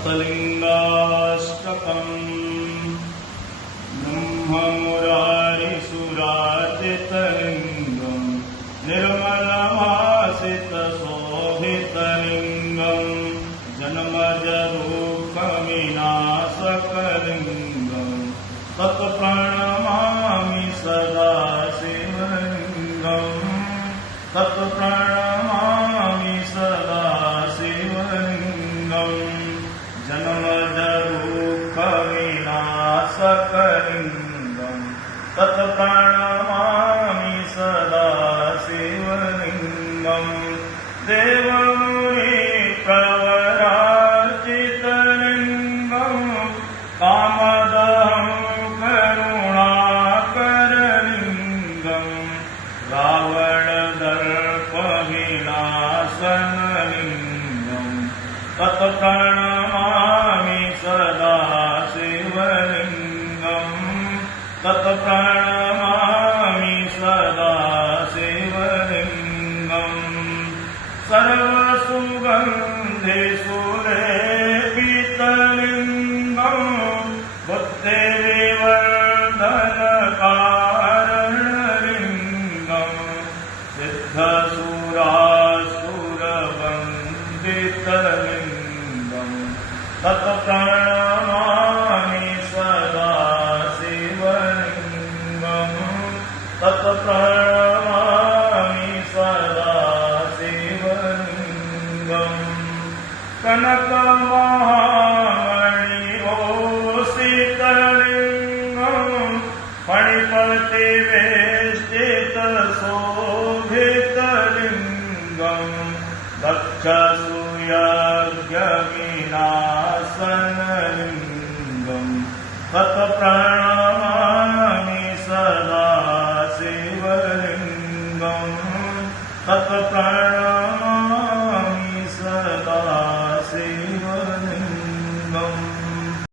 सप्तलिङ्गाष्टकम् ब्रह्ममुरारिसुरार्चितलिङ्गम् निर्मलभासितशोभितलिङ्गम् जन्मजदुःखविनाशकलिङ्गम् तत्प्रणमामि सदा शिवलिङ्गम् तत्प्रणमामि सदा शिवलिङ्गम् जन्मजदुःखविनाशकलिङ्गम् तत्प्रणमामि सदा शिवलिङ्गम् देवमुनिप्रवरार्चितलिङ्गम् कामदहं करुणाकरलिङ्गम् रावणदर्पविनाशनलिङ्गम् तत्प्रणमामि सदा शिवलिङ्गम् तत्प्रणमामि सदा शिवलिङ्गम् सर्वसुगन्धिसुलेपितलिङ्गम् बुद्धिविवर्धनकारणलिङ्गम् सिद्धसुरासुरवन्दितलिङ्गम् तत्प्रणमामि सदा शिवलिङ्गम् तत्प्रणमामि सदा शिवलिङ्गम् कनकमहामणिभूषितलिङ्गम् फणिपतिवेष्टितशोभितलिङ्गम् दक्षसूर्यज्ञविनाशनलिङ्गम् तत्प्रणमामि